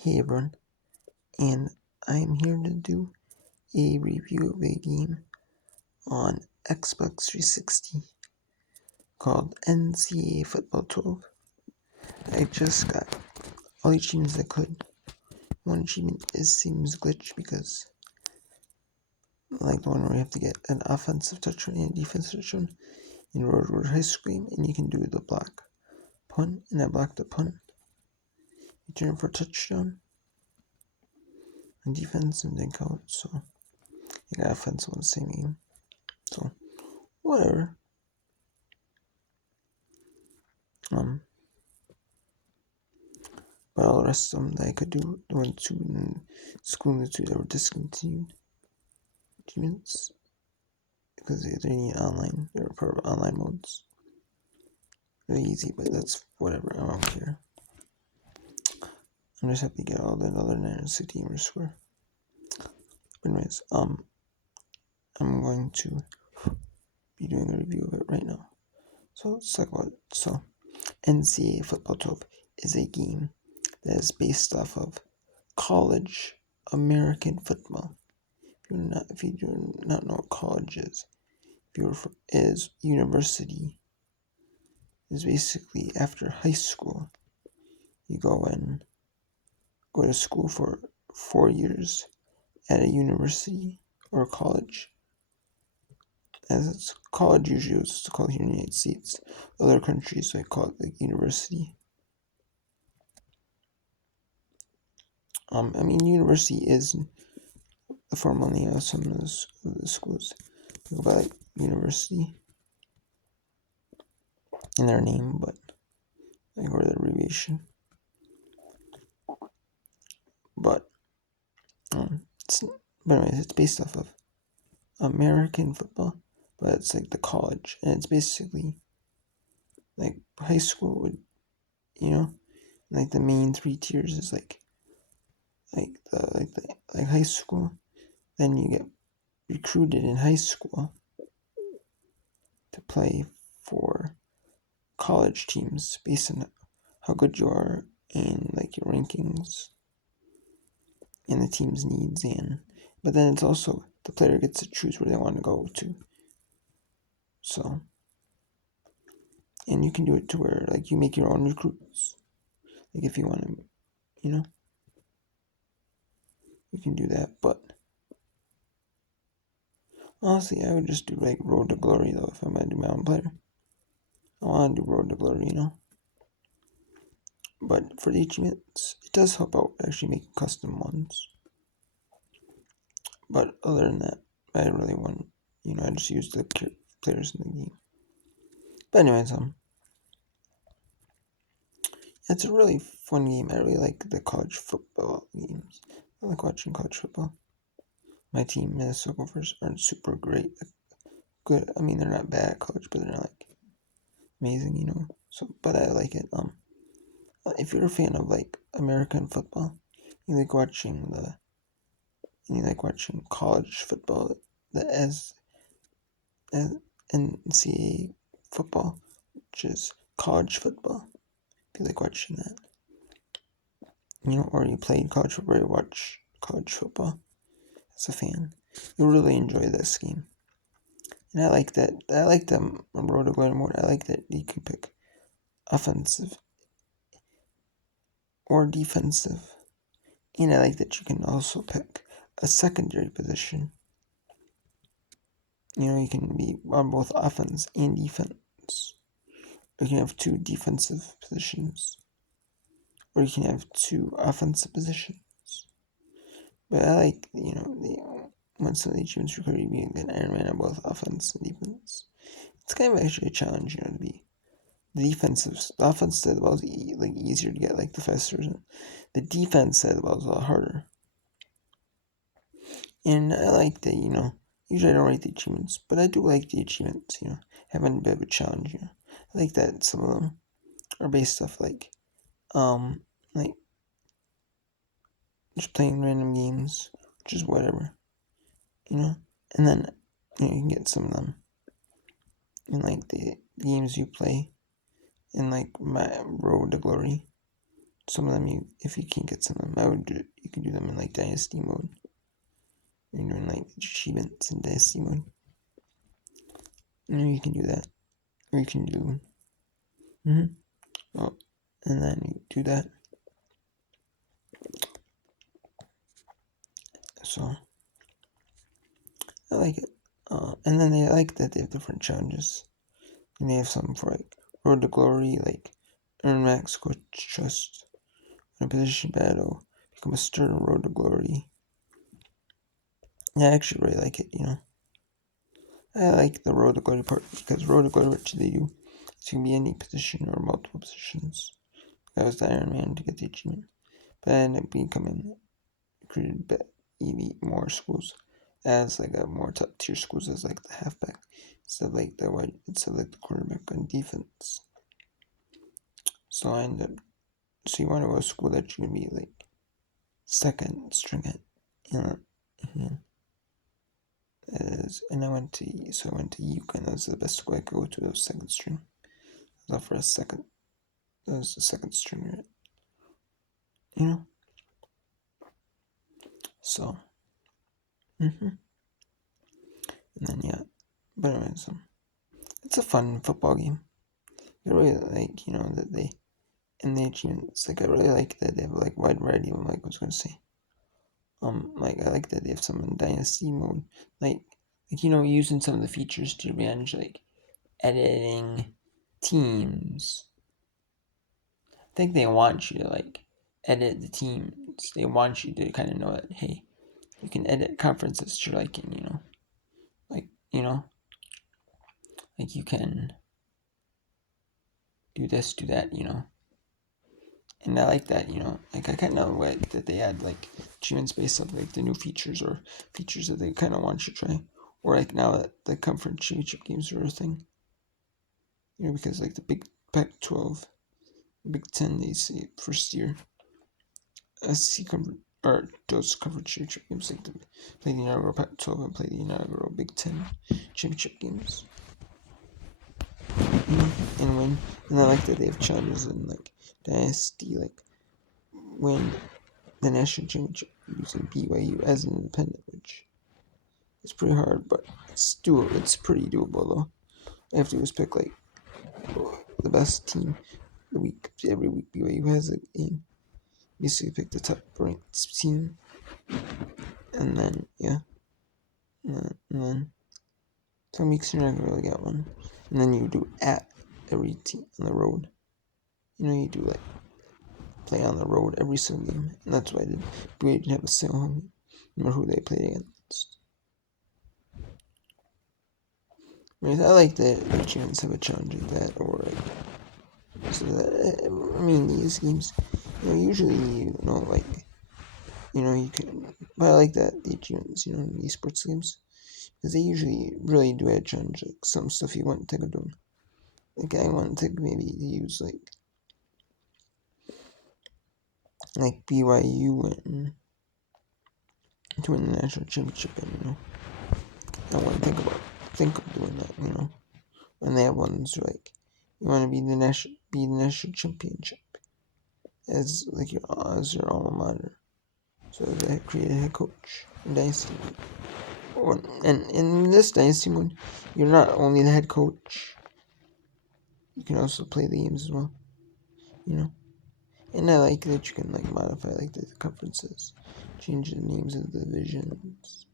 Hey everyone, and I'm here to do a review of a game on Xbox 360 called NCAA Football 12. I just got all the achievements I could. One achievement seems glitched because, like the one where you have to get an offensive touchdown and a defensive touchdown in Road High School game, and you can do the block punt, and I blocked the punt. You turn for a touchdown, and defense and didn't count, so you got offensive in the same game. So, whatever. But all the rest of them that I could do, the one, two, and school, the two that were discontinued achievements because they need online. They were part of online modes. Really easy, but that's whatever. I don't care. I'm just happy to get all the other 960 gamers square. But anyways, I'm going to be doing a review of it right now. So let's talk about it. So NCAA Football 12 is a game that is based off of college American football. If you do not know what college is university. Is basically after high school, you go to school for 4 years at a university or college. As it's college usually it's called here in the United States. Other countries they call it like university. University is the formal name of some of the schools. They go by like university in their name, but like or the abbreviation. But anyways, it's based off of American football, but it's like the college, and it's basically like high school would, like the main 3 tiers is like high school. Then you get recruited in high school to play for college teams based on how good you are and like your rankings and the team's needs. But then it's also the player gets to choose where they want to go to. So, and you can do it to where like you make your own recruits. Like if you want to, you can do that. But honestly, I would just do like Road to Glory though if I'm gonna do my own player. I want to do Road to Glory, But for the achievements, it does help out actually making custom ones. But other than that, I really want, I just use the players in the game. But anyways, it's a really fun game. I really like the college football games. I like watching college football. My team, Minnesota Gophers, aren't super great. Good. I mean, they're not bad at college, but they're not like amazing, So, but I like it. If you're a fan of like American football, you like watching college football, as NCAA football, which is college football. If you like watching that, or you played college football, or you watch college football as a fan, you'll really enjoy this game. And I like that. I like the Road to Glory mode. I like that you can pick offensive or defensive. And I like that you can also pick a secondary position. You can be on both offense and defense. Or you can have 2 defensive positions. Or you can have 2 offensive positions. But I like, when some of the achievements require you being an Iron Man on both offense and defense. It's kind of actually a challenge, to be the offense side of the ball is easier to get, like the faster. The defense side of the ball is a lot harder. And I like that, usually I don't write the achievements, but I do like the achievements, having a bit of a challenge, I like that some of them are based off like just playing random games, which is whatever, and then, you can get some of them in like the games you play in like my Road to Glory, some of them, if you can't get some of them, you can do them in like Dynasty mode. You're doing like achievements in Dynasty mode. You can do that. Or you can do, well, and then you do that. So, I like it. And then I like that they have different challenges. And they have some for like Road to Glory, like earn max coach trust, win a position battle, become a starter Road to Glory. Yeah, I actually really like it, I like the Road to Glory part because Road to Glory, what they do, it can be any position or multiple positions. That was the Iron Man to get the achievement. But I ended up becoming recruited elite more schools as like a more top tier schools as like the halfback instead of like the quarterback on defense. So I ended up so you want to go to school that you can be like second string it. And I went to UConn. That was the best school I could go to. That was second string. I was for a second. That was the second stringer. So. And then but anyways, it's a fun football game. I really like that they and the achievements. Like I really like that they have like wide variety of like I was gonna say. Like I like that they have some in Dynasty mode. Like using some of the features to manage like editing teams. I think they want you to like edit the teams. They want you to kind of know that hey, you can edit conferences to your liking. Like like you can do this, do that. And I like that. Like I kind of like that they add like achievements based on like the new features or features that they kind of want you to try. Or like now that the conference championship games are a thing. Because like the Big Pac-12, Big Ten, they say first year SC conference or those conference championship games like play the inaugural Pac-12 and play the inaugural Big Ten championship games. And win. And I like that they have challenges in like Dynasty, like win the national championship using BYU as an independent, which is pretty hard, but it's pretty doable though. All you have to do is pick like the best team the week. Every week BYU has a game. Basically pick the top ranked team. And then and then some weeks you're not gonna really get one. And then you do at every team on the road. You do like play on the road every single game. And that's why I did. BYU didn't have a single home game. Remember who they played against. I like that the achievements have a challenge like that, or like, so that, these games, usually, like, you can, but I like that, the achievements, in esports games, because they usually really do add challenge, like, some stuff you wouldn't think of doing. Like, I wouldn't think maybe to use, like BYU and to win the national championship, and, I wouldn't think of doing that, and they have ones like you want to be the national championship as like your alma mater. So they create a head coach in Dynasty mode. And in this Dynasty mode, you're not only the head coach, you can also play the games as well. And I like that you can like modify like the conferences, change the names of the divisions.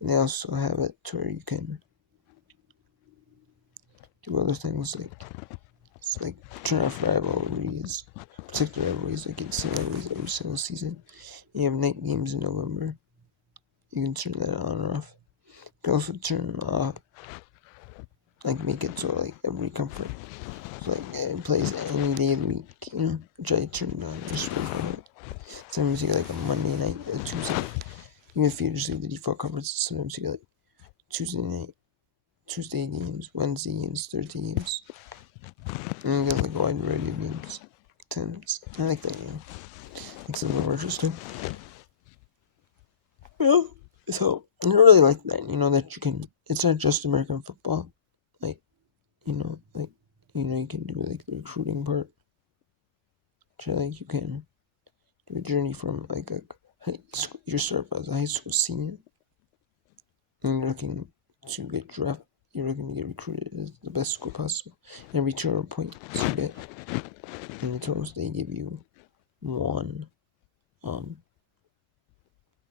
And they also have it to where you can do other things like turn off rivalries, protect the rivalries, like it's rivalries every single season. And you have night games in November. You can turn that on or off. You can also turn off, like make it so like every conference, so, like it plays any day of the week, which I turned on just for it. Sometimes you get like a Monday night, a Tuesday. Even if you just leave the default conferences, sometimes you get like Tuesday night, Tuesday games, Wednesday games, Thursday games. And you get like a wide variety of games. Times. I like that game. Like some of the mergers too. Yeah. So I really like that, that you can it's not just American football. Like, you can do like the recruiting part. So like you can do a journey from like a high school, you start as a high school senior, and you're looking to get drafted. You're looking to get recruited as the best school possible. And every 200 points you get in the totals, they give you one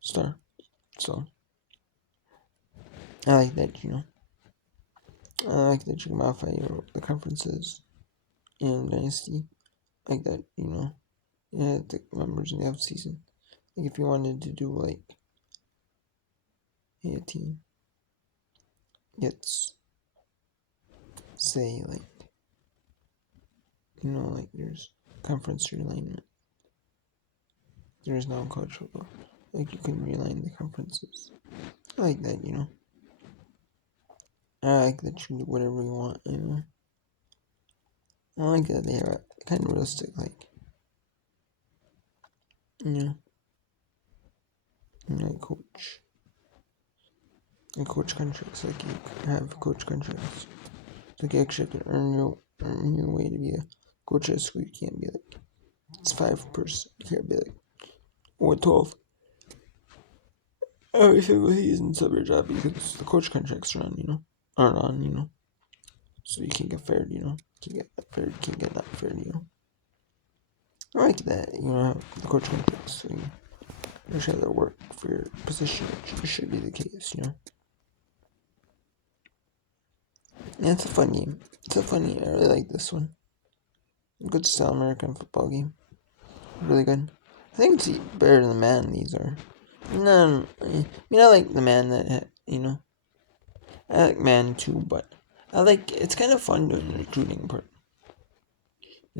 star. So I like that, I like that you can modify the conferences in Dynasty. I like that, the members in the off season. Like if you wanted to do like a team gets say like like there's conference realignment. There is no college football. Like you can realign the conferences. I like that, I like that you can do whatever you want, I like that they are kind of realistic, like, like coach contracts, like you have coach contracts. Like you actually have to earn your way to be a coach at school. You can't be like, it's 5%. You can't be like, or 12. Every single season sub your job because the coach contracts aren't on, so you can't get fired, can't get fired, can't get not fired, I like that, the coach contracts, so you should have to work for your position, which should be the case, Yeah, it's a fun game. I really like this one. Good style American football game. Really good. I think it's better than the man these are. No, I like the man that, I like man too, but it's kind of fun doing the recruiting part.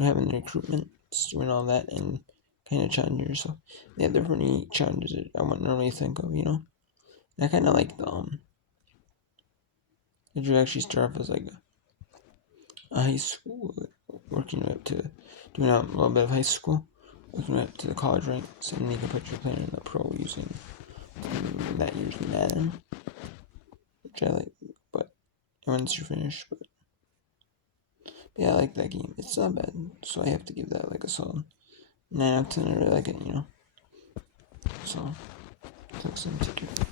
Having the recruitment, doing all that, and kind of challenging yourself. They have different challenges that I wouldn't normally think of, I kind of like that you actually start off as like a high school, working up to doing a little bit of high school, working up to the college ranks, and then you can put your player in the pro using that year's Madden, which I like, but once you're finished, but yeah, I like that game. It's not bad, so I have to give that like a solid 9 out of 10. I really like it, So, thanks and take care.